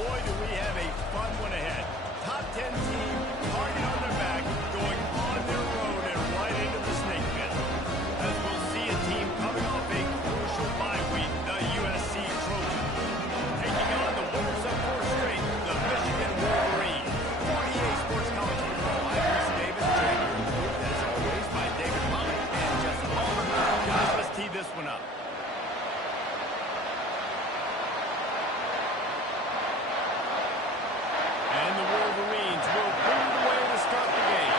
boy, do we have a fun one ahead. Top 10 team, target on their back, going on their road and right into the snake pit. As we'll see a team coming off a crucial bye week, the USC Trojans. Taking on the winners of 4 straight, the Michigan Wolverines. 48 Sports College Football, I'm Chris Davis, joined as always by David Molly and Justin Palmer. Guys, let's tee this one up. And the Wolverines will bring it away to start the game.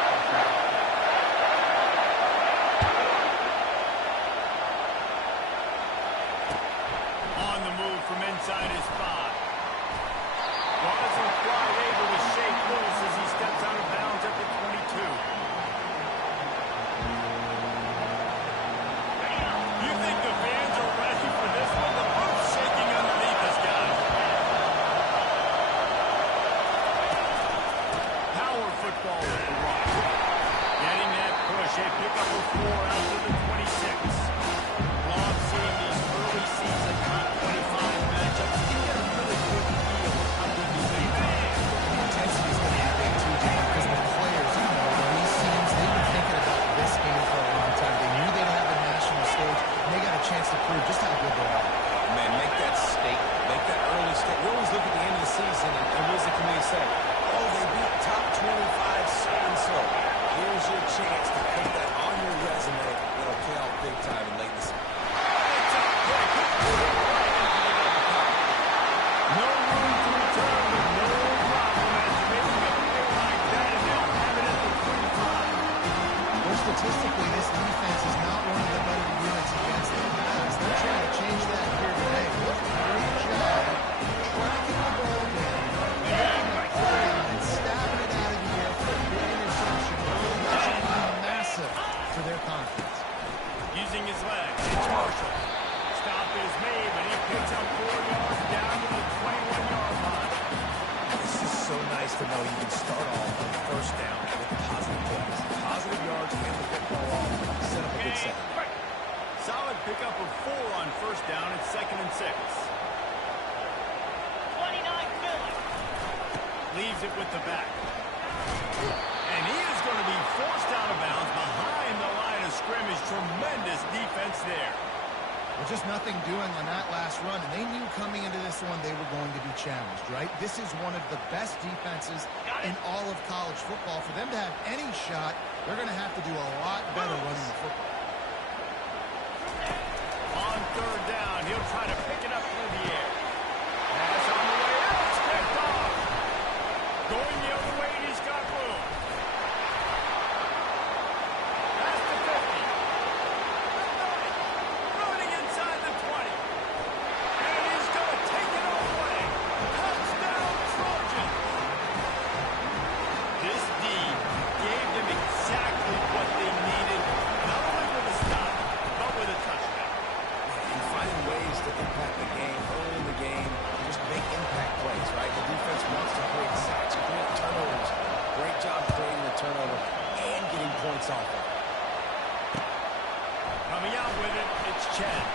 On the move from inside his 5. Wasn't quite able to shake loose as he steps out of bounds at the 22. You think the fans are ready for this one? The roof's shaking underneath us, guys. Power football with the run. Getting that push, a pickup of 4 out to the 26. Love seeing these early season top 25 matchups. You get a really good feel of how good these things are. Intensity is going to be big too, Dan, because the players, these teams, they've been thinking about this game for a long time. They knew they'd have a national stage, and they got a chance to prove just how good they are. Man, make that statement. Make that early statement. We always look at the end of the season, and what does the committee say? Oh, they beat top 25 so-and-so. Here's your chance to put that on your resume. It'll pay off big time in late season. No room to return with no problem after making a play like that, and they'll have it at the 25. Well, statistically, this defense is not one of the better units against the pass. They're trying to change that here today. What a great job tracking the ball down, making a play on it, stabbing it out of the air for a big interception. That should be massive for their confidence. Using his legs, it's Marshall. Stop is made, but he picks up 4 yards down to the 21-yard line. This is so nice to know you can start off on first down with positive plays. Positive yards, hand the football off, set up a good second. Solid pickup of 4 on first down at 2nd and 6. 29 Philly. Leaves it with the back. And he is going to be forced out of bounds behind the line of scrimmage. Tremendous defense there. Well, just nothing doing on that last run, and they knew coming into this one they were going to be challenged, right? This is one of the best defenses in all of college football. For them to have any shot, they're going to have to do a lot better running the football. On 3rd down, he'll try to pick it up through the air. Pass on the way out, it's picked off. Going the other way, and he's got room. Past the 50. Running inside the 20. And he's going to take it all away. Touchdown, Trojans. This D gave them exactly what they needed, not only with a stop, but with a touchdown. And finding ways to impact the game early in the game, just make impact plays, right? The defense wants to create sacks, create turnovers. Great job creating the turnover and getting points off of it. Coming out with it, it's Chad.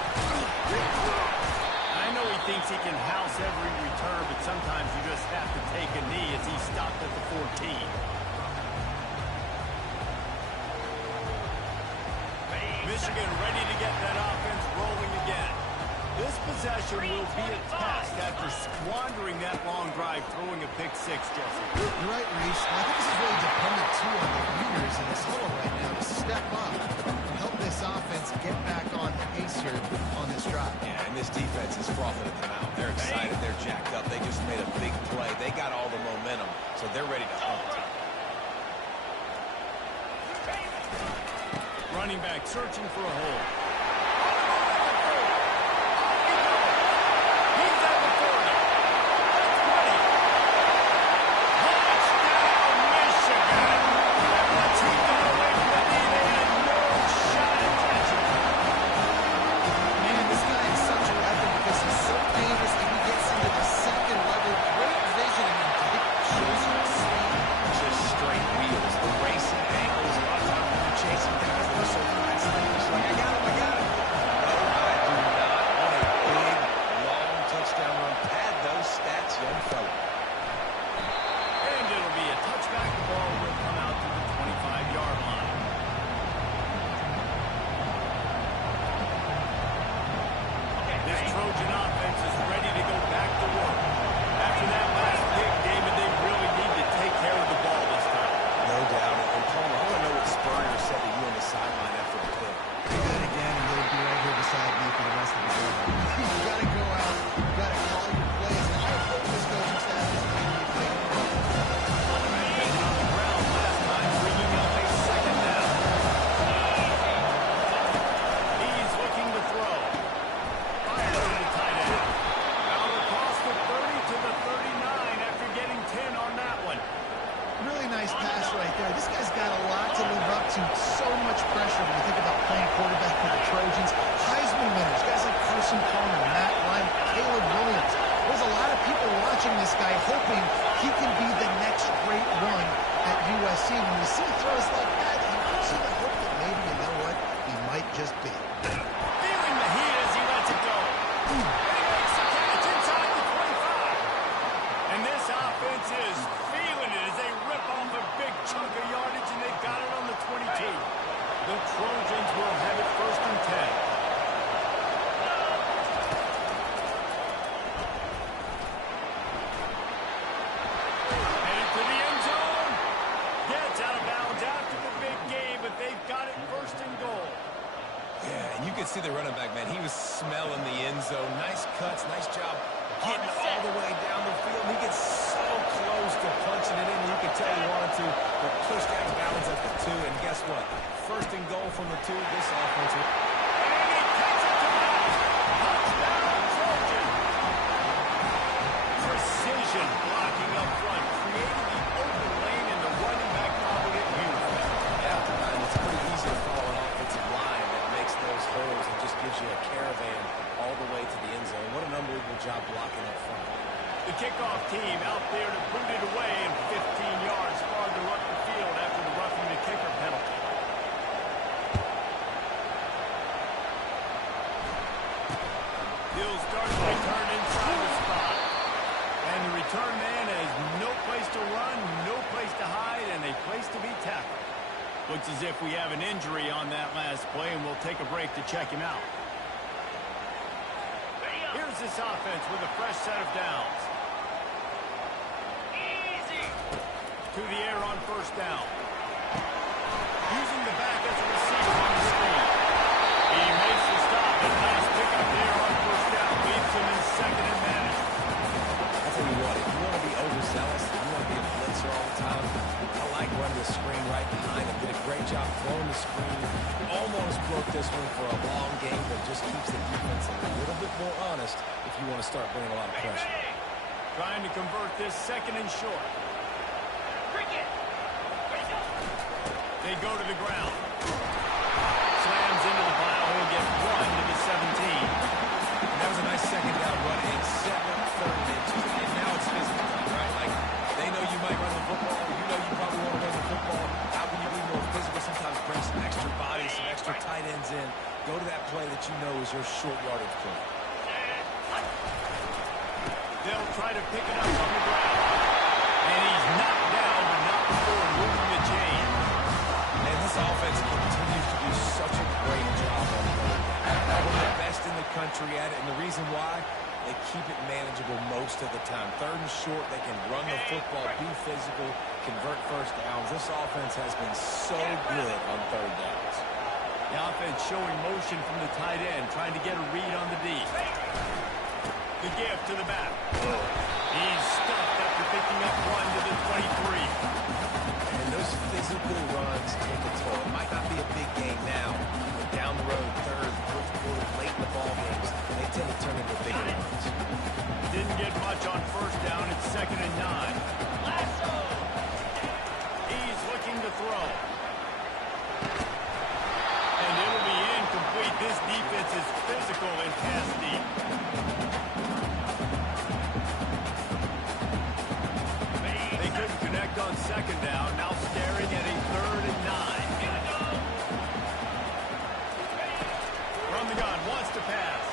I know he thinks he can house every return, but sometimes you just have to take a knee as he stopped at the 14. Michigan ready to get that offense rolling again. This possession will be a test after squandering that long drive, throwing a pick 6, Jesse. You're right, Reese. I think this is really dependent, too, on the leaders in this huddle right now to step up and help this offense get back on pace here on this drive. Yeah, and this defense is frothing at the mouth. They're excited. They're jacked up. They just made a big play. They got all the momentum, so they're ready to hunt. Running back searching for a hole. He's at the 40. 20. Touchdown, Michigan. Let's keep them away from the lead. They had no shot at catching it. Man, this guy is such a weapon because he's so dangerous and he gets into the second level. Great vision and it shows you speed. Just straight wheels, the racing angles. A lot of times when you're chasing guys that are so fast, they're just like, I got him, watching this guy, hoping he can be the next great one at USC. When you see throws like that, you gives you the hope that maybe, you know what, he might just be. Feeling the heat as he lets it go. And he makes the catch inside the 25. And this offense is feeling it as they rip off a big chunk of yardage, and they got it on the 22. The Trojans will have it 1st and 10. See the running back, man. He was smelling the end zone. Nice cuts, nice job getting all the way down the field. He gets so close to punching it in. You can tell he wanted to, but pushed out of bounds at the 2. And guess what? 1st and goal from the 2. This offense. And he takes it to the touchdown, Trojan. Precision blocking up front, creating the open lane, and the running back followed it beautifully. Yeah, and it's pretty easy to follow an offensive line that makes those holes and just gives you a caravan all the way to the end zone. What an unbelievable job blocking up front. The kickoff team out there to boot it away, and 15 yards farther up the field after the roughing the kicker penalty. He'll start the return inside the spot. And the return man has no place to run, no place to hide, and a place to be tackled. Looks as if we have an injury on that last play, and we'll take a break to check him out. Here's this offense with a fresh set of downs. Easy. To the air on 1st down. Using the back as a receiver on the screen. He makes the stop, and a nice pickup there on 1st down. Leaves him in 2nd and managed. I'll tell you what, if you want to be overzealous, if you want to be a blitzer all the time, I like running the screen right behind him. Did a great job throwing the screen. Almost broke this one for a long game, but just keeps the defense a little bit more honest if you want to start bringing a lot of pressure. Trying to convert this 2nd and short. They go to the ground. Slams into the pile. He'll get 1 to the 17. And that was a nice 2nd down run. It's 7th, 3rd, and 2. And now it's physical time, right? Like, they know you might run the football. You know you probably want to run the football. How can you be more physical? Sometimes bring some extra bodies, some extra tight ends in. Go to that play that you know is your short yardage play. They'll try to pick it up on the ground. And he's knocked down, but not before moving the chain. And this offense continues to do such a great job on third down. One of the best in the country at it, and the reason why, they keep it manageable most of the time. 3rd and short, they can run the football, be physical, convert 1st downs. This offense has been so good on 3rd downs. The offense showing motion from the tight end, trying to get a read on the D. The give to the back. He's stuffed after picking up 1 to the 23. And those physical runs take a toll. It might not be a big game now, but down the road, 3rd, 4th quarter, late in the ball games, they tend to turn into big runs. Didn't get much on 1st down. It's 2nd and 9. He's looking to throw. And it'll be incomplete. This defense is physical and pass deep. They couldn't connect on 2nd down. Now staring at a 3rd and 9. From the gun, wants to pass.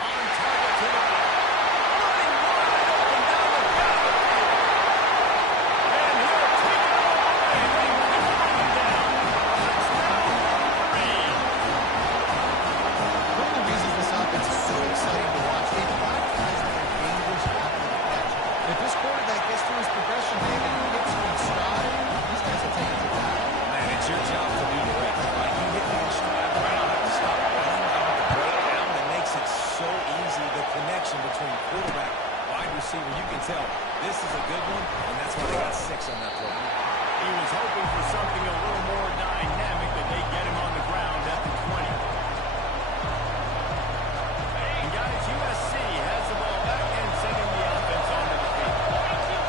On target to the right. Running wide open down the battlefield. And he'll take it all away. They keep running down. Touchdown, Reed. One of the reasons this offense is so exciting to watch, they've got guys that are dangerous after the catch. If this quarterback gets through his progression, David, and gets in stride, these guys will take it to the back. Man, it's your job to do the rest. Like, you get me in stride, I don't have to stop running. I don't have to break down. It makes it so easy, the connection between quarterback, wide receiver. You can tell this is a good one, and that's why they got 6 on that play. He was hoping for something a little more dynamic, but they get him on the ground at the 20. And guys, USC has the ball back and sending the offense onto the field.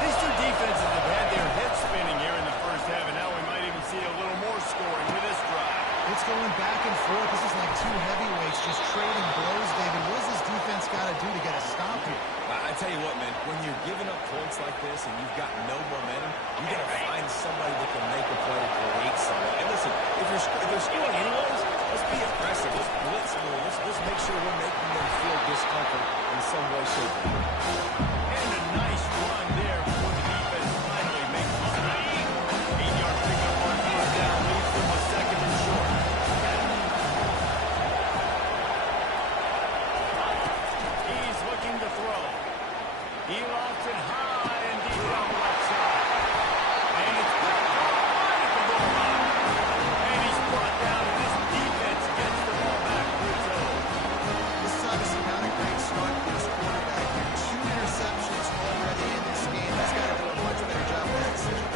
These two defenses have had their heads spinning here in the 1st half, and now we might even see a little more scoring with this drive. It's going back and forth. This is like two heavyweights just trading blows, David. What does this defense got to do to get a stop here? I'd tell you what, man, when you're giving up points like this and you've got no momentum, you got to find somebody that can make a play to create something. And listen, if they're scoring anyways, let's be aggressive. Let's blitz more. Let's make sure we're making them feel discomfort in some way, shape, or form. And a nice run there for the defense finally makes a 8-yard pickup on first down, leaves them a second and short. He's looking to throw. He lofts it high and deep on the left side. And it's back right at the goal line. And he's brought down, and this defense gets the ball back for its own. This is obviously not a great start for this quarterback here. 2 interceptions already in this game. He's got to do a much better job with that decision.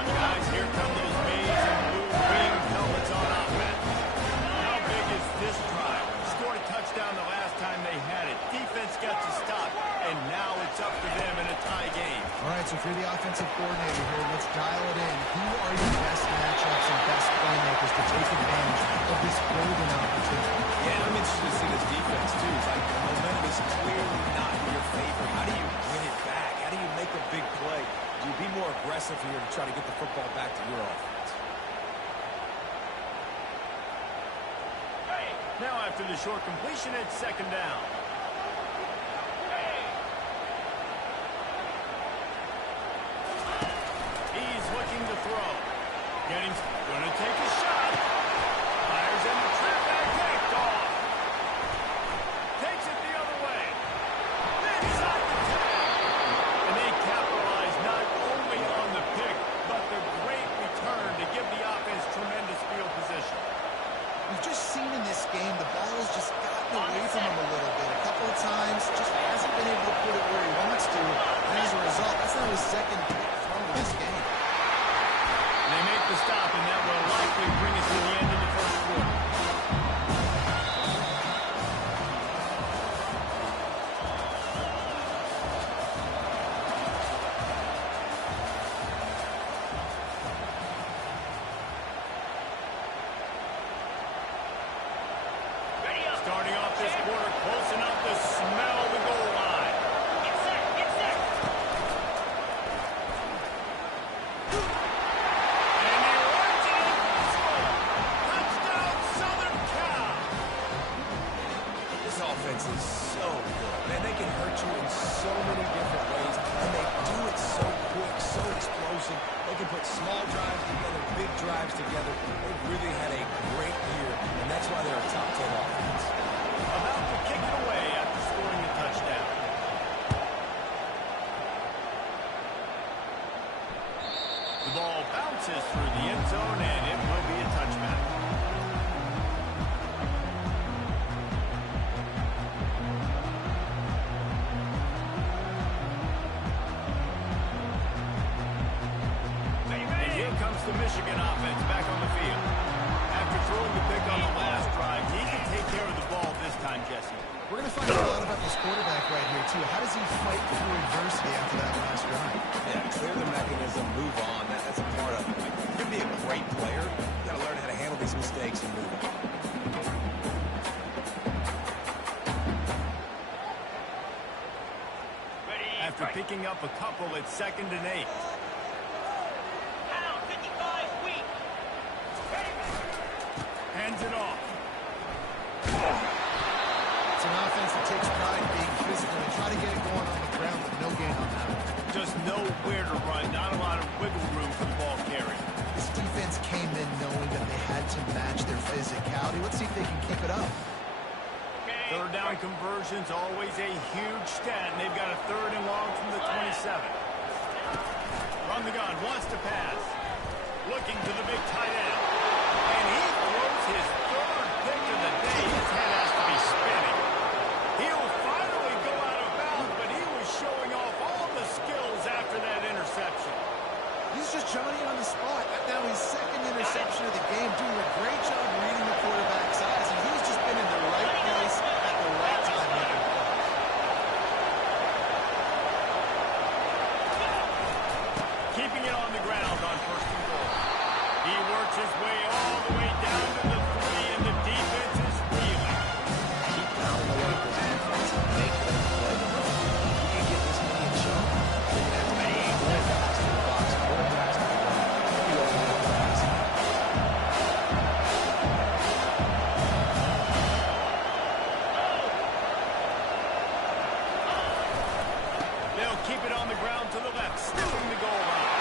Guys, here come those maize and blue winged helmets on offense. How big is this drive? Scored a touchdown the last time they had it. Defense got to stop, and now it's up to them in a tie game. All right, so for the offensive coordinator here, let's dial it in. Who are your best matchups and best playmakers to take advantage of this golden opportunity? Yeah, and I'm interested to see this defense, too. Like, the momentum is clearly not in your favor. How do you win it back? How do you make a big play? Do you be more aggressive here to try to get the football back to your offense? Now after the short completion, it's second down. He's looking to throw. Getting's going to take a shot. Fires in the trap and picked off. Takes it the other way. Inside the 10. And they capitalize not only on the pick, but the great return to give the offense tremendous field position. We've just seen in this game the ball has just gotten away from him a little bit. A couple of times, just hasn't been able to put it where he wants to. And as a result, that's now his second pick throw of this game. They make the stop, and that will likely bring us to the end of the first quarter. Starting off this quarter close enough to smell the goal line. Get set, get set. And he runs it in for score. Touchdown, Southern Cal. This offense is so good. Man, they can hurt you in so many different ways, and they do it so quick, so explosive. They can put small drives together, big drives together. They've really had a great year, and that's why they're a top 10 offense. About to kick it away after scoring a touchdown. The ball bounces through the end zone, and it will be a touchback. And here comes the Michigan offense back on the field. After throwing the pick on the last drive, he can take care of the ball this time, Jesse. We're going to find out a lot about this quarterback right here, too. How does he fight through adversity after that last drive? Yeah, clear the mechanism, move on. That's a part of it. Like, you can be a great player. You got to learn how to handle these mistakes and move on. After picking up a couple, it's 2nd and 8. Hands it off. It's an offense that takes pride in being physical and try to get it going on the ground, but no gain on that one. Just nowhere to run. Not a lot of wiggle room for the ball carry. This defense came in knowing that they had to match their physicality. Let's see if they can keep it up. Third down conversion's always a huge stat, and they've got a 3rd and long from the 27. From the gun, wants to pass. Looking to the big tight end. And he throws his 3rd pick of the day. His head has to be spinning. He'll finally go out of bounds, but he was showing off all the skills after that interception. He's just Johnny on the spot. Now his 2nd interception of the game, doing a great job reading the quarterback's eyes, and he's just been in the right place at the right time making plays. Keeping it on the ground on 1st and goal. He works his way all the way down to the 3, and the defense is reeling. Keep pounding away at this defense and make them play. keep it on the ground to the left, stealing the goal line.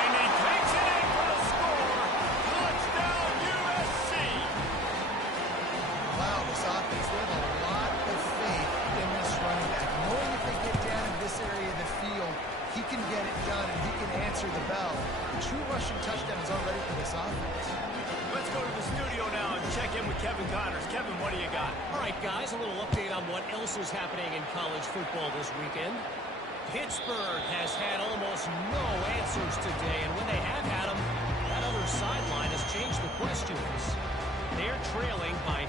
And he takes it in for the score. Touchdown, USC. Wow, this offense, they have a lot of faith in this running back. Knowing if they get down in this area of the field, he can get it done and he can answer the bell. 2 rushing touchdowns already for this offense. Let's go to the studio now and check in with Kevin Connors. Kevin, what do you got? All right, guys, a little update on what else is happening in college football this weekend. Pittsburgh has had almost no answers today, and when they have had them, that other sideline has changed the questions. They're trailing by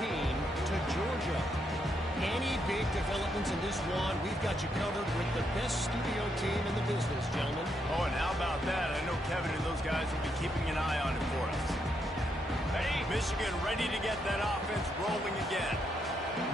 14 to Georgia. Any big developments in this one, we've got you covered with the best studio team in the business, gentlemen. Oh, and how about that? I know Kevin and those guys will be keeping an eye on it for us. Ready? Michigan ready to get that offense rolling again.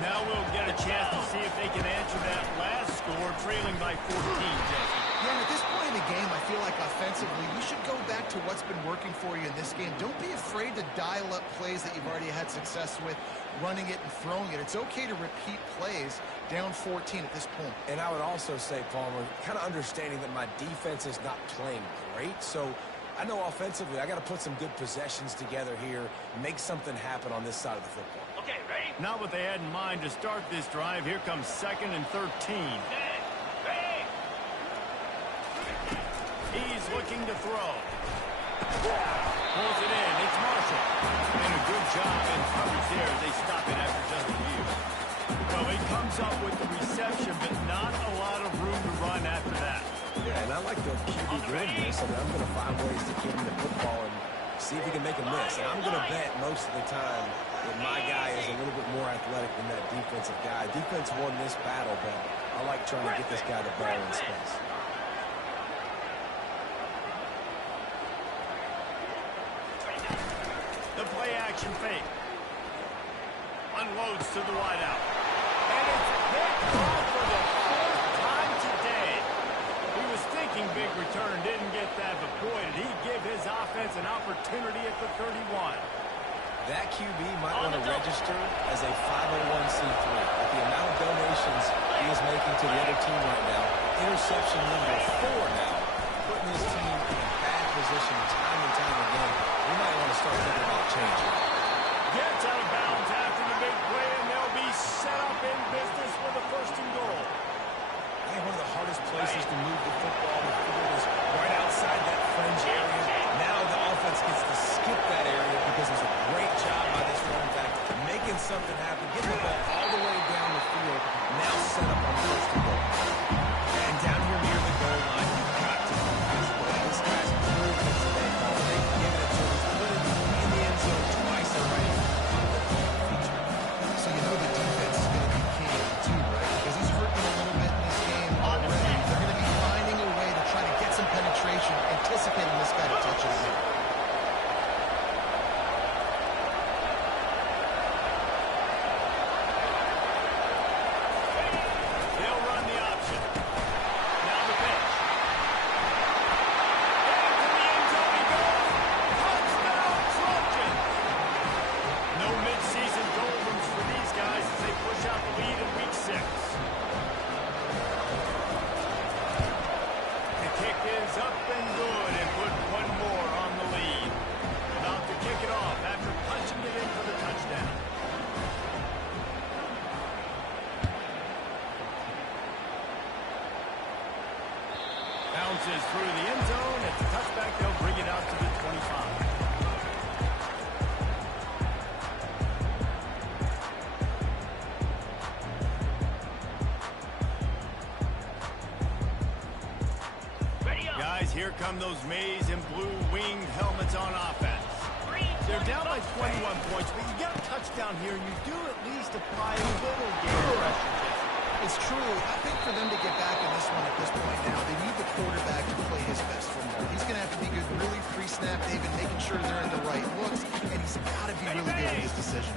Now we'll get a chance to see if they can answer that last score, trailing by 14, Jesse. Yeah, at this point in the game, I feel like offensively, you should go back to what's been working for you in this game. Don't be afraid to dial up plays that you've already had success with, running it and throwing it. It's okay to repeat plays down 14 at this point. And I would also say, Palmer, kind of understanding that my defense is not playing great, so I know offensively I got to put some good possessions together here, make something happen on this side of the football. Okay, ready? Not what they had in mind to start this drive. Here comes 2nd and 13. He's looking to throw. Pulls it in. It's Marshall. And a good job in coverage there. They stop it after just a few. Well, he comes up with the reception, but not a lot of room to run after that. Yeah, and I like the QB doing this, so I'm going to find ways to give him the football and see if he can make a miss. And I'm going to bet most of the time that my guy is a little bit more athletic than that defensive guy. Defense won this battle, but I like trying to get this guy the ball in space. The play-action fake. Unloads to the wideout. And it's picked off for the 4th time today. He was thinking big return, didn't get that, but boy, did he give his offense an opportunity at the 31. That QB might want to register as a 501c3. With the amount of donations he is making to the other team right now, interception number 4 now, putting his team in a bad position time and time again. We might want to start thinking about changing. Gets out of bounds after the big play, and they'll be set up in business with a 1st and goal. I think one of the hardest places to move the football in the field is right outside that fringe area. Now the offense gets to skip that area because there's a great job by this running back making something happen, getting the ball all the way down the field, now set up on 1st and goal. And down here near the goal line, you've got to be visible. This guy's proved it today, Paul. They've given it to him. He's put it in the end zone twice already. So you know the defense is going to be key too, right? Because he's hurting a little bit in this game already. They're going to be finding a way to try to get some penetration, anticipating this guy to touch it again. They'll run the option. Now the pitch. Into the end zone he goes. Touchdown, Trojans. No midseason doldrums for these guys as they push out the lead in week 6. The kick is up and good and put one more on the lead. About to kick it off after punching it in for the touchdown. Bounces through the end zone. It's a touchback. They'll bring it out to the 25. Guys, here come those maize and blue winged helmets on offense. They're down by 21 points, but you get a touchdown here, you do at least apply a little game pressure. It's true. I think for them to get back in this one at this point now, they need the quarterback to play his best football. He's going to have to be good really pre-snap, David, making sure they're in the right looks, and he's got to be really good with his decision.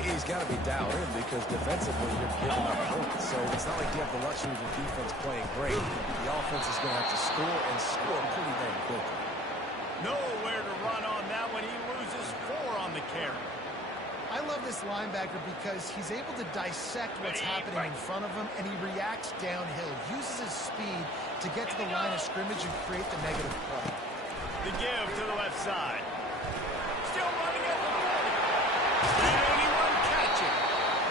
He's got to be dialed in because defensively you're giving up points. So it's not like you have the luxury of the defense playing great. The offense is going to have to score and score pretty dang quickly. Nowhere to run on that one. He loses 4 on the carry. I love this linebacker because he's able to dissect what's happening in front of him, and he reacts downhill, uses his speed to get to the line of scrimmage and create the negative play. The give to the left side. Still running it. And he won't catch it.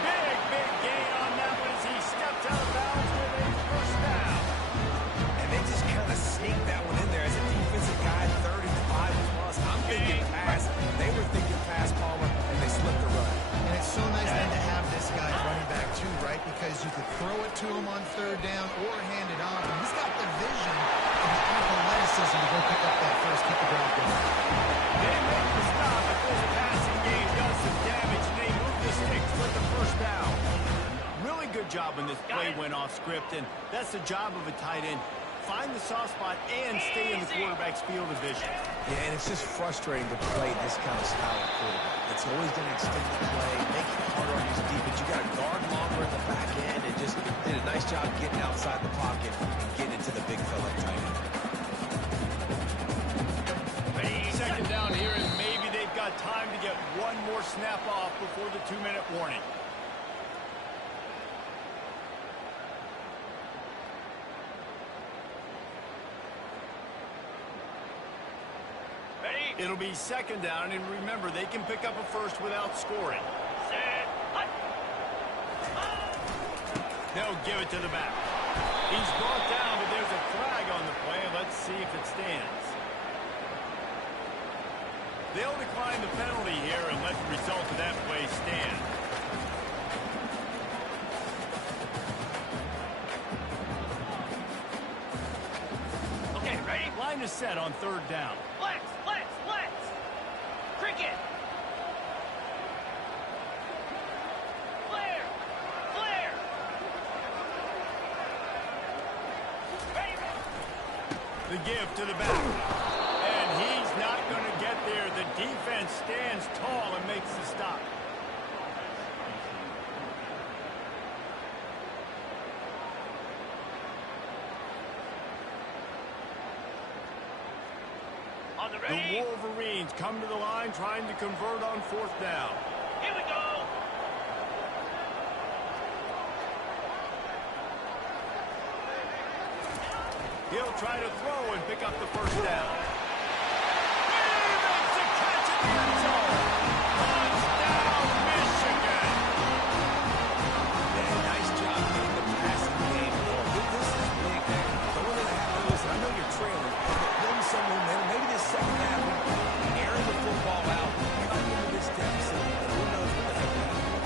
Big gain on that one as he stepped out of bounds with a first down. And they just kind of sneaked that one in there as a defensive guy, 35 plus. I'm thinking pass. They were thinking pass, Palmer, and they slipped the run. And it's so nice then to have this guy running back too, right? Because you could throw it to him on third down or hand it off. And he's got the vision and the athleticism to go pick up that first, keep the ground going. They make the stop, but this passing game does some damage, and they move the sticks with the first down. Really good job when this play went off script, and that's the job of a tight end. Find the soft spot and stay in the quarterback's field of vision. Yeah, and it's just frustrating to play this kind of style of quarterback. It's always going to extend the play, make it harder on his defense. You got to guard longer in the back end, and just did a nice job getting outside the pocket and getting into the big fella tight end. Second down here, and maybe they've got time to get one more snap off before the 2-minute warning. It'll be second down, and remember, they can pick up a first without scoring. They'll give it to the back. He's brought down, but there's a flag on the play. Let's see if it stands. They'll decline the penalty here and let the result of that play stand. Okay, ready? Line is set on third down. Flex. Cricket. Flare. The give to the back. And he's not going to get there. The defense stands tall and makes the stop. The Wolverines come to the line trying to convert on fourth down. Here we go. He'll try to throw and pick up the first down. He makes a catch in the end zone. Touchdown, Michigan. Yeah, nice job getting the passing game going. This is big, man. Don't let it happen. Listen, I know you're trailing, but build some momentum. Maybe this second half, airing the football out, cut into this deficit, and who knows what the heck happens.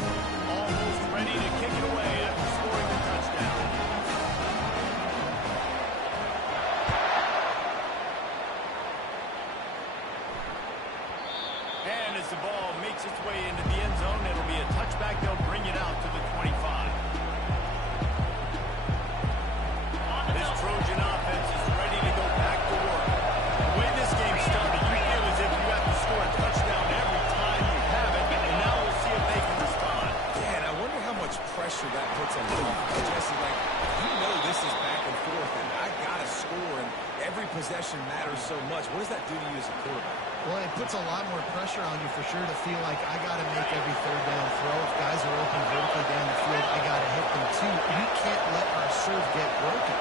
Almost ready to kick it away after scoring the touchdown. And as the ball makes its way into the end zone, it'll be a touchback. They'll bring it out to the 25. This Trojan offense is ready to go back to work. The way this game started, you feel as if you have to score a touchdown every time you have it, and now we'll see if they can respond. Yeah, and I wonder how much pressure that puts on them. Jesse, like, you know this is back and forth, and I got to score, and every possession matters so much. What does that do to you as a quarterback? Well, it puts a lot more pressure on you for sure to feel like I got to make every third down throw. If guys are open vertically down the field, I got to hit them too. We can't let our serve get broken.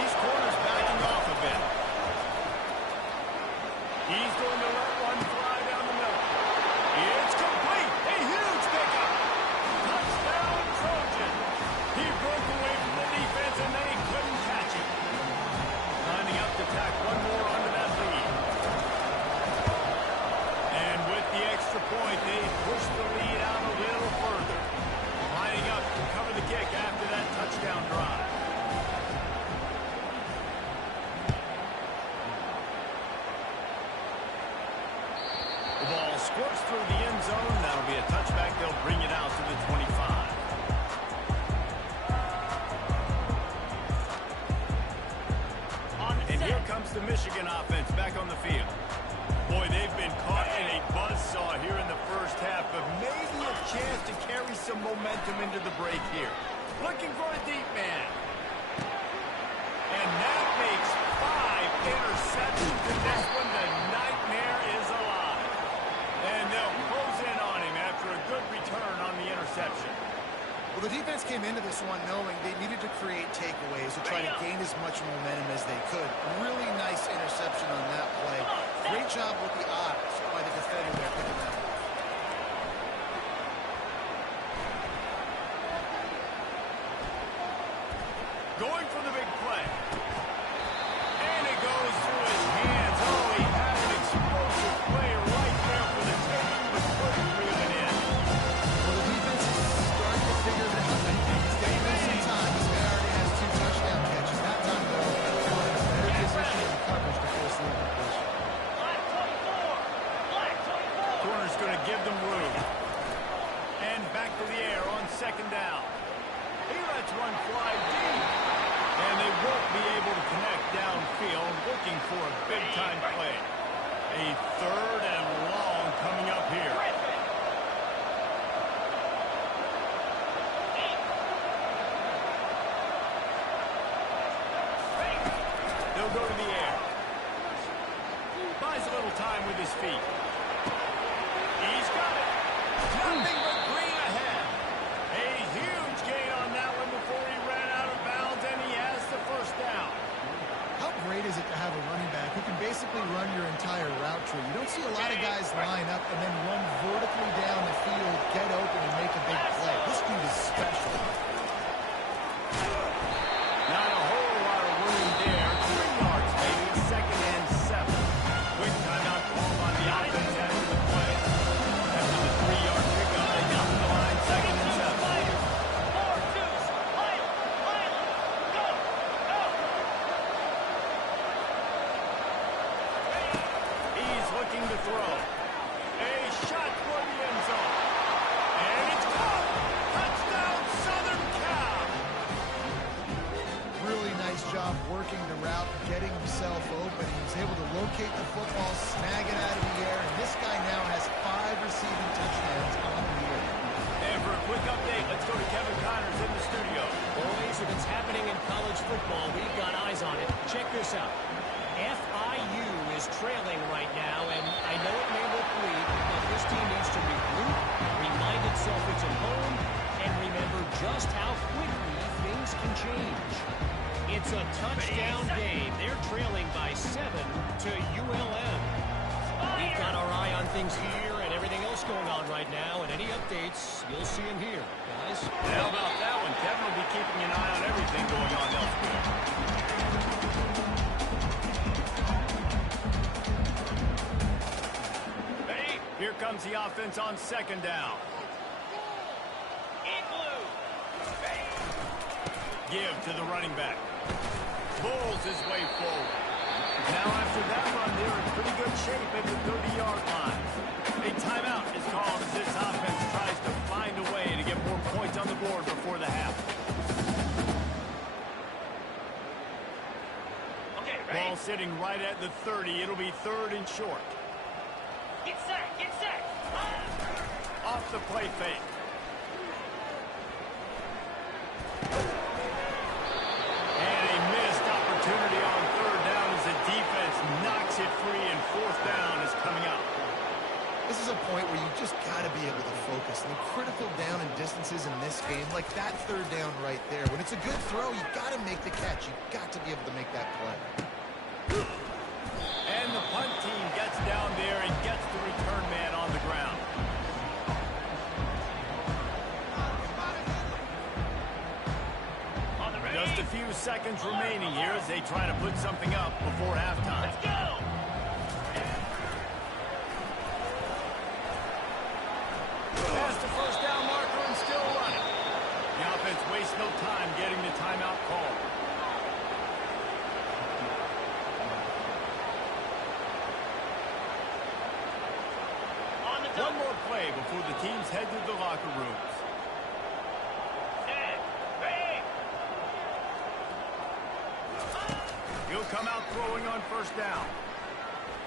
These corners backing off a bit. He's going to let one fly down the middle. It's complete. A huge pickup. Touchdown, Trojan. He broke away from the defense, and they couldn't catch him. Lining up to tack one more onto that lead. And with the extra point, they push the lead out a little further. Lining up to cover the kick after that touchdown drive. The ball squirts through the end zone. That'll be a touchback. They'll bring it out to the 25. And here comes the Michigan offense back on the field. Boy, they've been caught in a buzzsaw here in the first half, but maybe a chance to carry some momentum into the break here. Looking for a deep man. And that makes 5 interceptions in this one. The nightmare is alive. And they'll close in on interception. Well, the defense came into this one knowing they needed to create takeaways to try to gain as much momentum as they could. Really nice interception on that play. Great job with the odds by the defender there picking that up. Going for the big play. And it goes through his hands. Oh, he had an explosive play right there for the taking, but couldn't reel it in. Well, the defense is starting to figure it out. It's getting them some time. This guy already has 2 touchdown catches. That time, though, they're in a better position in coverage to force the incompletion. Corner's going to give them room. And back to the air on second down. He lets one fly deep. And they won't be able to connect downfield, looking for a big-time play. A 3rd and long coming up here. They'll go to the air. Buys a little time with his feet. He's got it. Nothing but green ahead. A huge gain on that one before he ran out of bounds, and he has the first down. How great is it to have a running back who can basically run your entire route tree? You don't see a lot of guys line up and then run vertically down the field, get open, and make a big play. This dude is special. Not a whole lot of room there. 3 yards, maybe. 2nd and 7. Quick timeout call on the offense after the play. After the 3-yard pickup, they got to the line. 2nd and 7. He's looking to throw. A shot for the end zone. And it's caught. Touchdown, Southern Cal. Really nice job working the route, getting himself open. He was able to locate the football, snag it out of the air, and this guy now has 5 receiving touchdowns on the year. And for a quick update, let's go to Kevin Connors in the studio. Boys, if it's happening in college football, we've got eyes on it. Check this out. FIU is trailing right now, and I know it may look weak, but this team needs to regroup, remind itself it's at home, and remember just how quickly things can change. It's a touchdown game. They're trailing by 7 to ULM. We've got our eye on things here and everything else going on right now, and any updates, you'll see them here, guys. How about that one? Kevin will be keeping an eye on everything going on elsewhere. Here comes the offense on 2nd down. Give to the running back. Pulls his way forward. Now after that run, they're in pretty good shape at the 30-yard line. A timeout is called as this offense tries to find a way to get more points on the board before the half. Okay, ready? Ball sitting right at the 30. It'll be 3rd and short. Get set, get set. Off the play fake. And a missed opportunity on 3rd down as the defense knocks it free, and 4th down is coming up. This is a point where you just got to be able to focus. And the critical down and distances in this game, like that 3rd down right there, when it's a good throw, you got to make the catch. You got to be able to make that play. And the punt team gets down there and gets the return man on the ground. Just a few seconds remaining here as they try to put something up before halftime. Let's go. Past the 1st down marker and still running. The offense wastes no time getting the timeout call. One more play before the teams head to the locker rooms. Set, ready. He'll come out throwing on 1st down.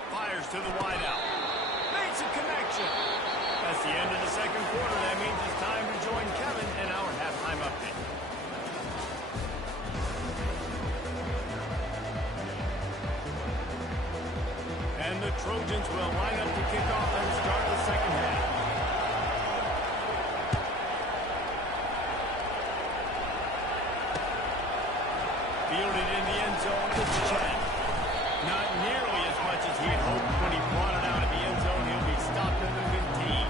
Fires to the wideout. Makes a connection. That's the end of the 2nd quarter. That means it's time to join Kevin in our halftime update. And the Trojans will line up to kick off and start the 2nd half. Fielded in the end zone, it's Chen. Not nearly as much as he had hoped when he brought it out of the end zone. He'll be stopped at the 15.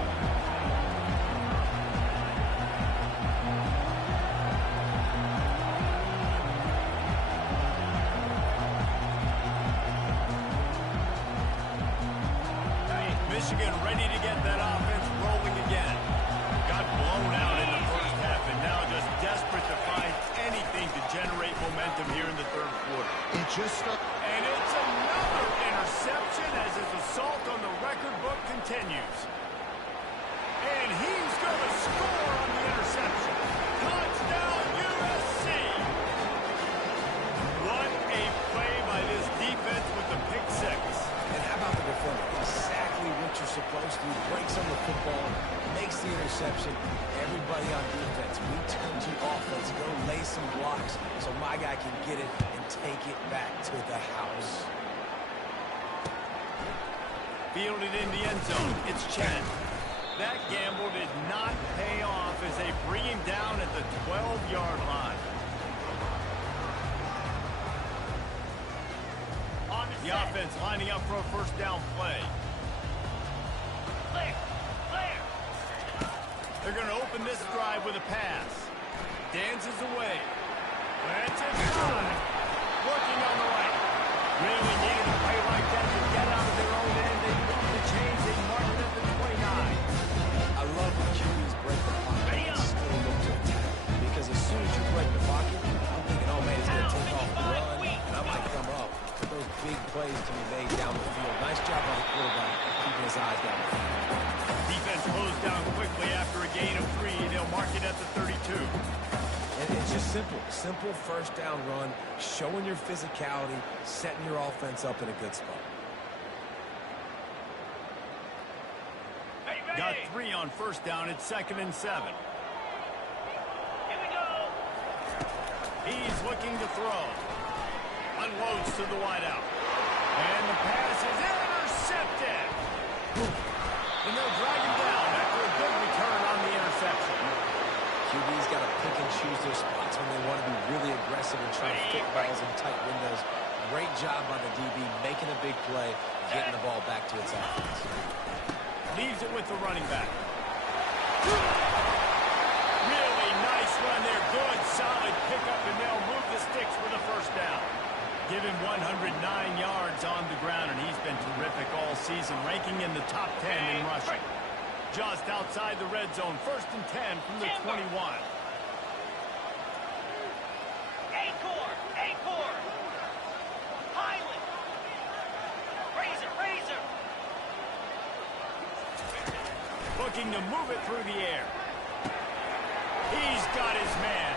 Michigan ready to get that offense rolling again. Got blown out in the first half and now just desperate to find anything to generate momentum here in the third quarter. It just struck. And it's another interception as his assault on the record book continues. And he's going to score on the interception. Touchdown, USC! What a play by this defense with the pick six. And how about the defender? Exactly what you're supposed to do. Breaks on the football, makes the interception. Everybody on defense, we turn to offense. Go lay some blocks so my guy can get it and take it back to the house. Fielded in the end zone. It's Chen. That gamble did not pay off as they bring him down at the 12-yard line. The offense lining up for a first down play. Clear. Clear. They're going to open this drive with a pass. Dances away. That's inside. Working on the right. Really needed a play like that to get out of their own end. They move the chains. They mark it at the 29. I love when QBs break the pocket and still look to attack. Because as soon as you break the pocket, I'm thinking, oh man, he's going to take off the run, and I might come up. But those big plays to be made down the field. Nice job by the quarterback, keeping his eyes down the field. Defense closed down quickly after a gain of 3. They'll mark it at the 32. And it's just simple. Simple first down run, showing your physicality, setting your offense up in a good spot. Got 3 on first down. It's 2nd and 7. Here we go. He's looking to throw. Unloads to the wideout. And the pass is intercepted. And they'll drag him down after a good return on the interception. QB's got to pick and choose their spots when they want to be really aggressive and try to fit balls in tight windows. Great job by the DB making a big play, getting the ball back to its offense. Leaves it with the running back. Really nice run there. Good, solid pickup, and they'll move the sticks for the first down. Give him 109 yards on the ground, and he's been terrific all season, ranking in the top 10 in rushing. Just outside the red zone, 1st and 10 from the 21. Acorn. Acorn. Highland. Razor. Razor. Looking to move it through the air. He's got his man.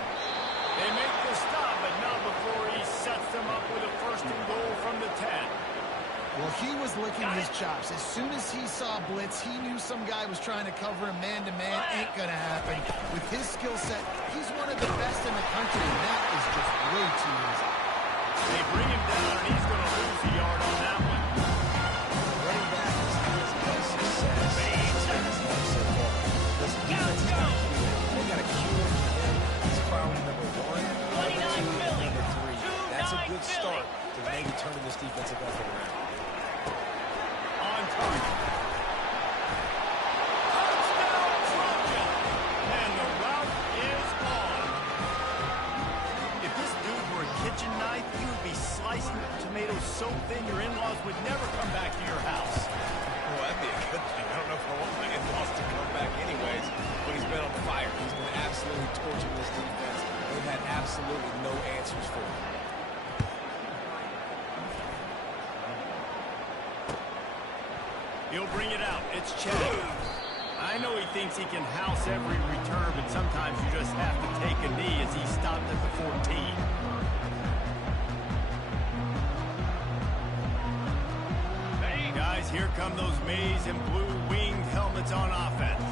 They make the stop, but not before he sets them up with a 1st and goal from the 10. Well, he was licking his chops. As soon as he saw blitz, he knew some guy was trying to cover him man-to-man. Ain't going to happen. With his skill set, he's one of the best in the country, and that is just way too easy. They bring him down, and he's going to lose a yard on that one. Running back is had success. As so far. This defense has got a cue. They got a cue in him. It's priority number 1, number 2, and number 3. That's a good start to maybe turning this defensive effort around. On target. Touchdown, Trojan! And the route is on. If this dude were a kitchen knife, he would be slicing tomatoes so thin your in-laws would never come back to your house. Well, that'd be a good thing. I don't know if I want my in-laws to come back anyways, but he's been on fire. He's been absolutely torching this defense. They've had absolutely no answers for him. He'll bring it out. It's Chad. I know he thinks he can house every return, but sometimes you just have to take a knee as he stopped at the 14. Guys, here come those maize and blue winged helmets on offense.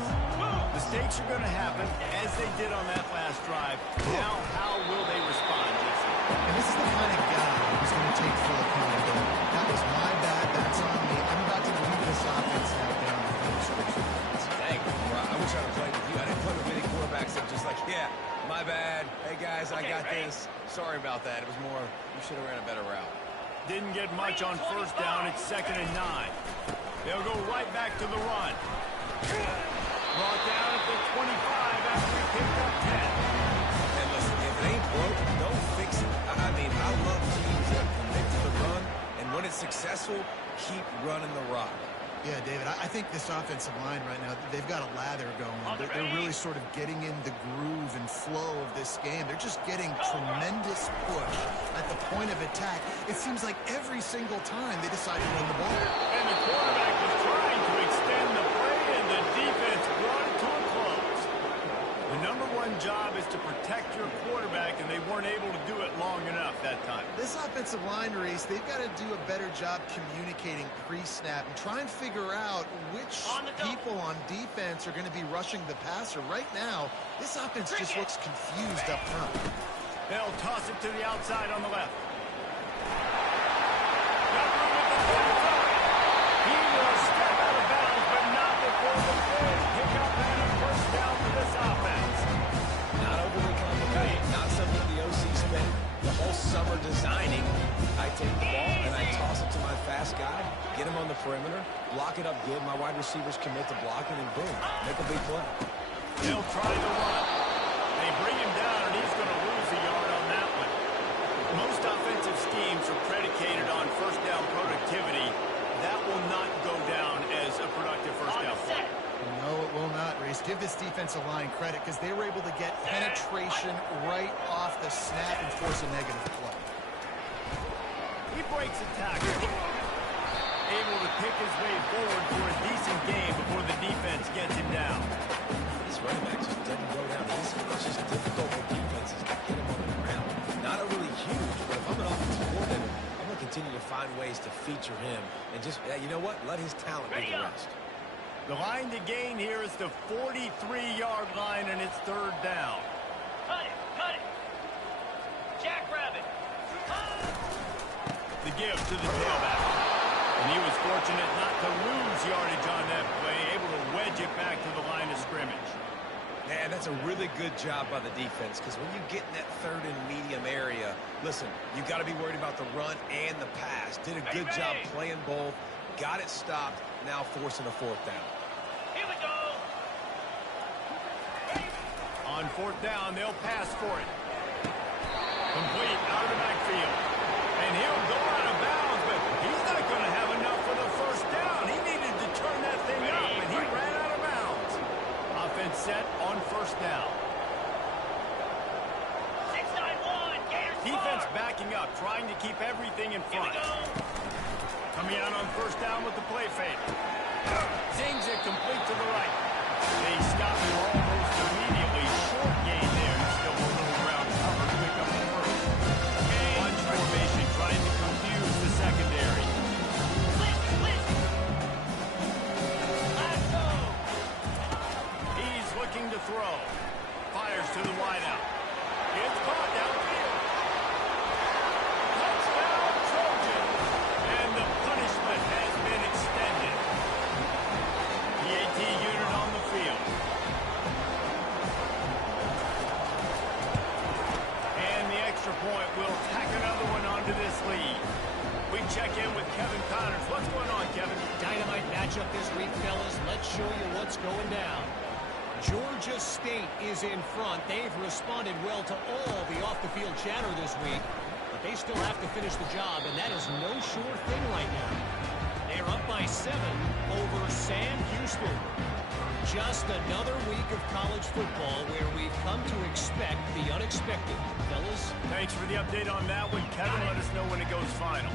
Mistakes are going to happen, as they did on that last drive. Now, how will they respond, Jesse? And this is the kind of guy who's going to take full accountability. That was my bad. That's on me. I'm about to lead this offense now down the field stretch. Dang, bro, I wish I would play with you. I didn't play with many quarterbacks that just like, yeah, My bad. Hey, guys, I Okay, got ready? this. Sorry about that. It was more, you should have ran a better route. Didn't get much on first down. It's 2nd and 9. They'll go right back to the run. Brought down at the 25 after he picked up 10. And listen, if it ain't broke, don't fix it. I mean, I love teams that commit to the run, and when it's successful, keep running the rock. Yeah, David, I think this offensive line right now, they've got a lather going. They're really sort of getting in the groove and flow of this game. They're just getting tremendous push at the point of attack. It seems like every single time they decide to run the ball. And the quarterback was trying to extend the play, and the defense brought it to a close. The number one job is to protect your quarterback, and they weren't able to do it long enough that time. This offensive line, Reese, they've got to do a better job communicating pre-snap and try and figure out which people on defense are going to be rushing the passer. Right now, this offense just looks confused up front. They'll toss it to the outside on the left. Got room at the 45. He will step out of bounds, but not before the big pickup and a first down for this offense. Not overly complicated, not something the OC spent the whole summer designing. I take the ball and I toss it to my fast guy, get him on the perimeter, block it up good. My wide receivers commit to blocking, and boom, make a big play. They'll try the run. They bring him down, and he's going to lose a yard on that one. Most offensive schemes are predicated on first down productivity. That will not go down as a productive first down play. No, it will not, Reese. Give this defensive line credit because they were able to get penetration right off the snap and force a negative play. He breaks a tackle. Able to pick his way forward for a decent game before the defense gets him down. This running back just doesn't go down. It's just difficult for defenses to get him on the ground. Not overly huge, but if I'm an offensive coordinator, I'm going to continue to find ways to feature him and just, you know what, let his talent do the rest. The line to gain here is the 43-yard line, and it's 3rd down. Cut it, cut it. Jackrabbit. The give to the tailback. And he was fortunate not to lose yardage on that play, able to wedge it back to the line of scrimmage. Man, that's a really good job by the defense, because when you get in that 3rd and medium area, listen, you got to be worried about the run and the pass. Did a good job playing both, got it stopped, now forcing a 4th down. Here we go. On 4th down, they'll pass for it. Complete out of the backfield. And he'll go out of bounds, but he's not going to have enough for the first down. He needed to turn that thing up, and he ran out of bounds. Offense set on 1st down. 6-9-1. Gators Defense score. backing up, trying to keep everything in Here we front. go. Coming out on 1st down with the play fake. Zings it complete to the right. They stop him almost immediately. Short gain there. Still a little ground cover to pick up the first. Bunch formation trying to confuse the secondary. Blitz. Lasso. He's looking to throw. Fires to the wideout. It's caught downfield. Touchdown Trojan. And the punishment has been extended. The AT unit on the field. And the extra point will tack another one onto this lead. We check in with Kevin Connors. What's going on, Kevin? Dynamite matchup this week, fellas. Let's show you what's going down. Georgia State is in front. They've responded well to all the off-the-field chatter this week, but they still have to finish the job, and that is no sure thing right now. They're up by 7 over Sam Houston. Just another week of college football where we've come to expect the unexpected. Fellas, Thanks for the update on that one, Kevin. Let us know when it goes final.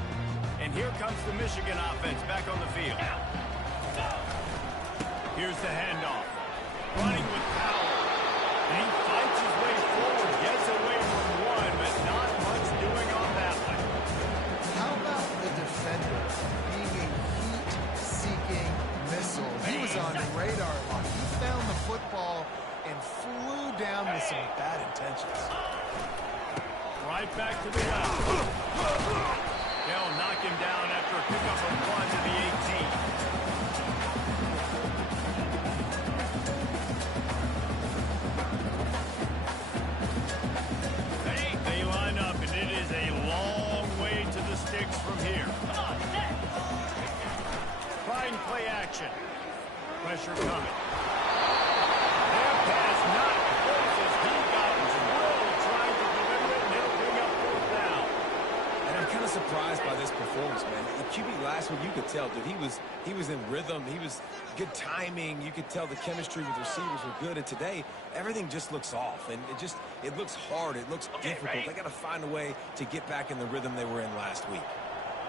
And here comes the Michigan offense back on the field. Here's the handoff. Running with power. And he fights his way forward, gets away from one, but not much doing on that one. How about the defender being a heat-seeking missile? He was on radar lock. He found the football and flew down with some bad intentions. Right back to the left. They'll knock him down after a pickup of 1 to the 18. pressure coming. Their pass not close as he got drilled trying to deliver it, and it'll bring up fourth down. And I'm kind of surprised by this performance, man. The QB last week, you could tell, dude, he was in rhythm. He was good timing. You could tell the chemistry with receivers were good. And today, everything just looks off. And it looks hard. It looks difficult. They got to find a way to get back in the rhythm they were in last week.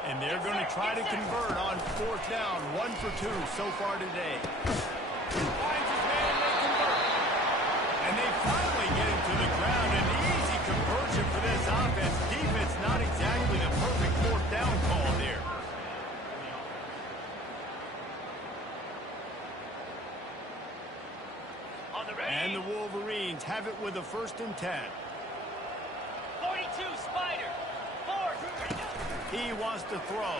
And they're going to try to convert on fourth down. 1 for 2 so far today. Finds his man, they convert. And they finally get him to the ground. An easy conversion for this offense. Defense not exactly the perfect fourth down call there. And the Wolverines have it with a 1st and 10. 42, Spider. 4. He wants to throw.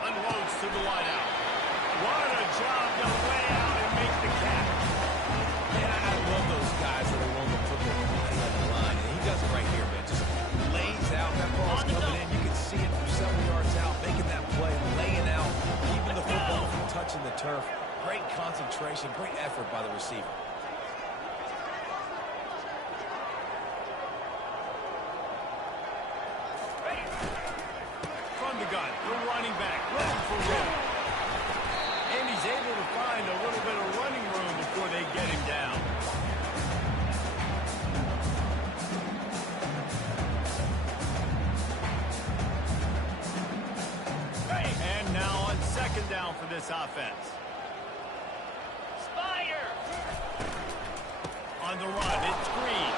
Unloads to the wideout. What a job to lay out and make the catch. Man, I love those guys that are willing to put their body on the line. And he does it right here, man. Just lays out. That ball's coming in. You can see it from 7 yards out, making that play, laying out, keeping the football from touching the turf. Great concentration, great effort by the receiver. From the gun, the running back, looking for room. And he's able to find a little bit of running room before they get him down. And now on 2nd down for this offense. Spider. On the run, it's Green.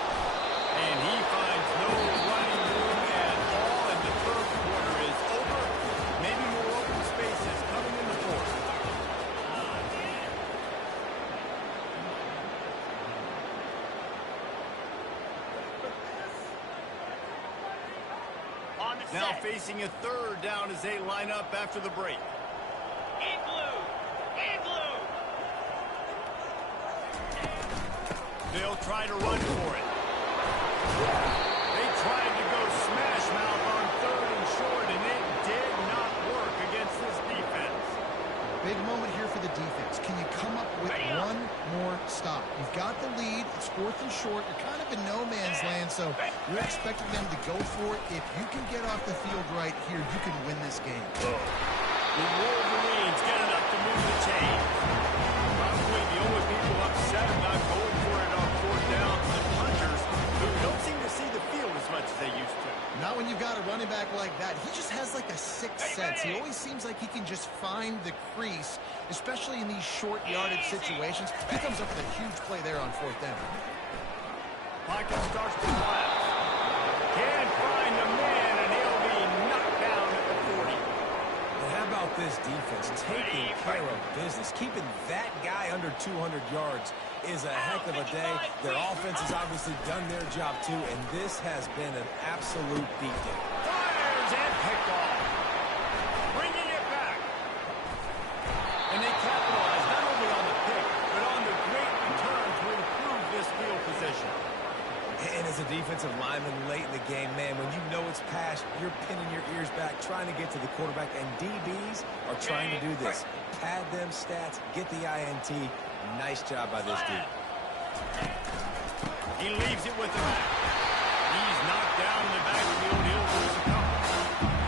And he finds no running room at all, and the 3rd quarter is over. Maybe more open spaces coming in the 4th. On the Now set. facing a 3rd down as they line up after the break. Igloo. Igloo. They'll try to run for it. They tried to go smash mouth on 3rd and short, and it did not work against this defense. Big moment here for the defense. Can you come up with one more stop? You've got the lead. It's 4th and short. You're kind of in no man's land, so you're expecting them to go for it. If you can get off the field right here, you can win this game. The Wolverines get enough to move the chain. Probably the only people upset not going for it on 4th down are the punters, who don't seem to see the field as much as they used to. Not when you've got a running back like that. He just has like a sixth sense. He always seems like he can just find the crease, especially in these short yardage situations. He comes up with a huge play there on 4th down. Pocket starts to collapse. Can't find the man, and he'll be knocked down at the 40. And how about this defense taking care of business? Keeping that guy under 200 yards is a heck of a day. Their offense has obviously done their job too, and this has been an absolute beatdown. Fires and picked off. Bringing it back. And they capitalize not only on the pick, but on the great return to improve this field position. And as a defensive lineman late in the game, man, when you know it's past, you're pinning your ears back, trying to get to the quarterback, and DBs are trying to do this. Pad them stats, get the INT. Nice job by this dude. He leaves it with the back. He's knocked down in the backfield. He'll lose a couple.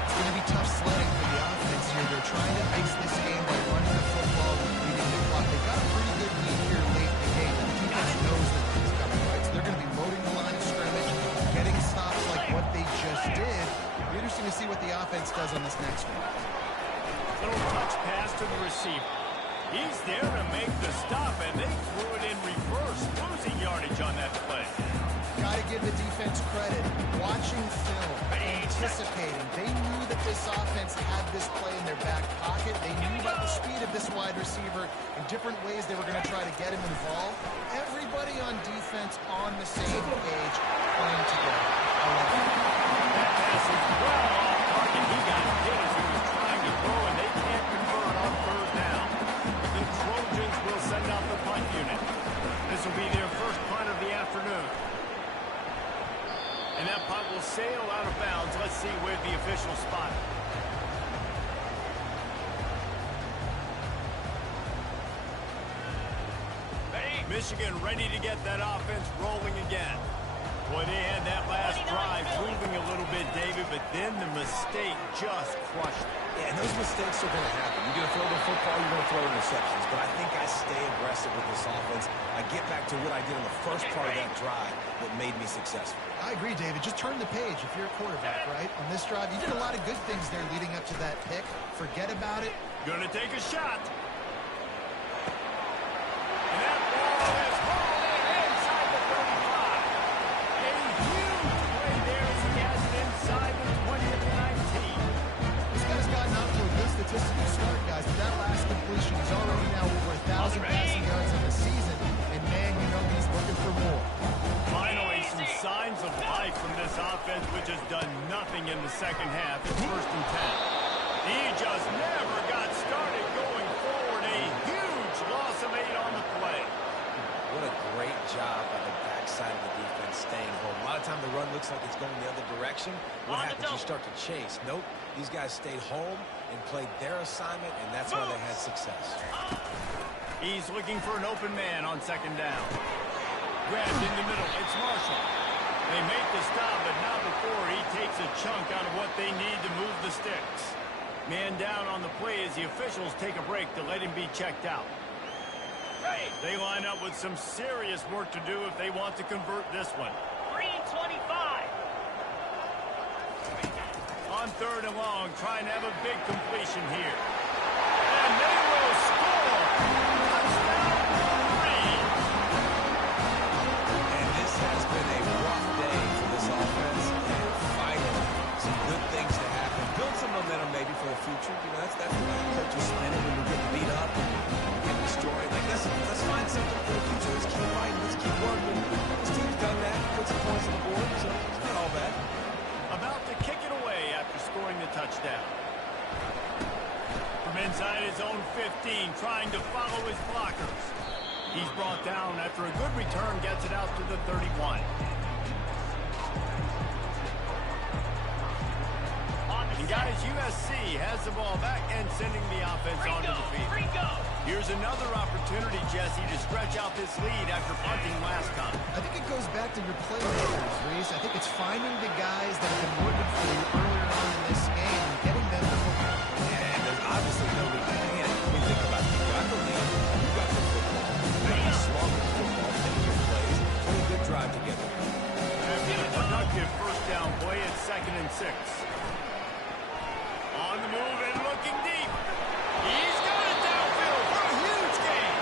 It's going to be tough sledding for the offense here. They're trying to ice this game by running the football and leading the clock. They've got a pretty good lead here late in the game. The defense knows that it's coming, right? So they're going to be loading the line of scrimmage, getting stops like what they just did. It'll be interesting to see what the offense does on this next one. Little touch pass to the receiver. He's there to make the stop, and they threw it in reverse, losing yardage on that play. Got to give the defense credit. Watching film, anticipating. They knew that this offense had this play in their back pocket. They knew about the speed of this wide receiver in different ways they were going to try to get him involved. Everybody on defense on the same page, playing together. I love it. That pass is well off target. He got hit as he was trying to throw, and they can't convert on 3rd down. The Trojans will send out the punt unit. This will be their first punt of the afternoon. And that punt will sail out of bounds. Let's see where the official spot it. Michigan ready to get that offense rolling again. Boy, they had that last drive moving a little bit, David, but then the mistake just crushed it. Yeah, and those mistakes are going to happen. You're going to throw the football, you're going to throw interceptions. But I think I stay aggressive with this offense. I get back to what I did in the first part of that drive that made me successful. I agree, David. Just turn the page if you're a quarterback, right? On this drive, you did a lot of good things there leading up to that pick. Forget about it. Gonna take a shot. And that ball is hauled in inside the 35. A huge play there as he has it inside the 20 of the 19. This guy's gotten off to a good statistical start, guys, but that last completion is already now over 1,000 passing yards in the season, and man, you know he's looking for more. Finally, some signs of life from this offense, which has done nothing in the second half. It's 1st and 10. He just never got started going forward. A huge loss of 8 on the play. What a great job by the backside of the defense staying home. A lot of time the run looks like it's going the other direction. What happens? You start to chase. Nope. These guys stayed home and played their assignment, and that's why they had success. He's looking for an open man on 2nd down. Grabbed in the middle. It's Marshall. They make the stop, but not before he takes a chunk out of what they need to move the sticks. Man down on the play as the officials take a break to let him be checked out. They line up with some serious work to do if they want to convert this one. 3:25. On 3rd and long, trying to have a big completion here. And they will score! Touchdown 3! And this has been a rough day for this offense. And finally, some good things to happen. Build some momentum maybe for the future. You know, that's the coach's spinning when we're getting beat up and getting destroyed. Like, let's find something for the future. Let's keep fighting. Let's keep working. This team's done that. Put some points on the board, so it's not all bad. About to kick it away after scoring the touchdown. From inside his own 15, trying to follow his blockers. He's brought down after a good return, gets it out to the 31. And guys, USC has the ball back and sending the offense onto the field. Here's another opportunity, Jesse, to stretch out this lead after punting last time. I think it goes back to your playmakers, Reese. I think it's finding the guys that have been working for you earlier on in this game and getting them the football. Yeah, and there's obviously no need to panic. When you think about it, you got the lead, you got the football, you got the slog of football, make your plays, play a good drive together. After a productive 1st down play at 2nd and 6. On the move and looking deep. He's got it downfield for a huge gain.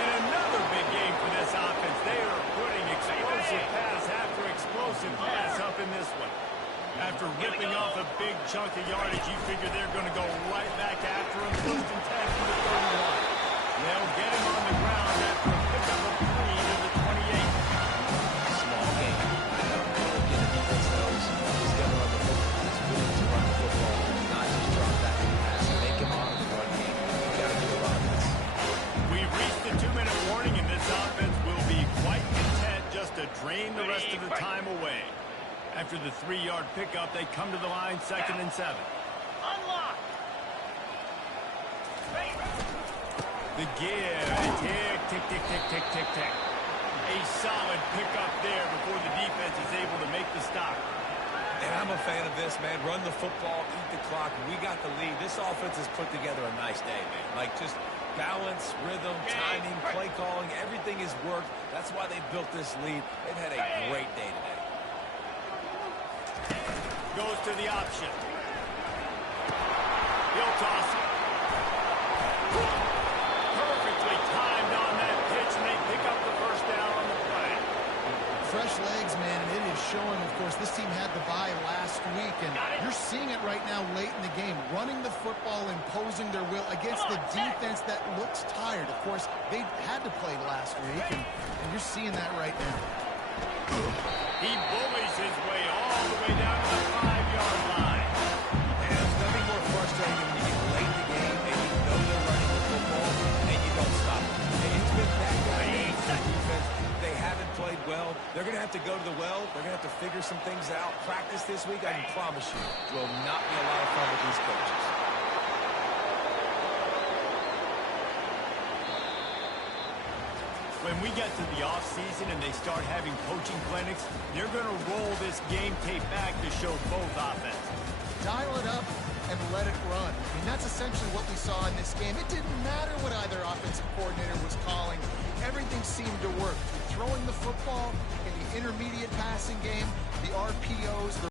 And another big game for this offense. They are putting explosive pass after explosive pass up in this one. After ripping off a big chunk of yardage, you figure they're going to go right back after him. 1st and 10 from the 31. They'll get him on the ground after a pickup of 3 to the 28. Small game. I know. Again, the defense knows he's got to run the football. He's willing to run the football, not just drop back and pass. Make him on the run game. You got to do a lot of this. We've reached the 2-minute warning, and this offense will be quite content just to drain the rest of the time away. After the 3-yard pickup, they come to the line 2nd and 7. Unlock. The give. Tick, tick, tick, tick, tick, tick, tick. A solid pickup there before the defense is able to make the stop. And I'm a fan of this, man. Run the football, eat the clock. We got the lead. This offense has put together a nice day, man. Like, just balance, rhythm, timing, play calling, everything has worked. That's why they built this lead. They've had a great day today. Goes to the option. He'll toss it. Perfectly timed on that pitch, and they pick up the 1st down on the play. Fresh legs, man, and it is showing. Of course, this team had the bye last week, and you're seeing it right now late in the game. Running the football, imposing their will against the defense that looks tired. Of course, they had to play last week, and you're seeing that right now. He bullies his way all the way down to the 5-yard line. And there's nothing more frustrating than when you get late in the game and you know they're running the football and you don't stop them. And it's been that kind of game for the defense. They haven't played well. They're going to have to go to the well. They're going to have to figure some things out. Practice this week, I can promise you, will not be a lot of fun with these coaches. When we get to the offseason and they start having coaching clinics, they're going to roll this game tape back to show both offenses. Dial it up and let it run. I mean, that's essentially what we saw in this game. It didn't matter what either offensive coordinator was calling. Everything seemed to work. Throwing the football in the intermediate passing game, the RPOs, the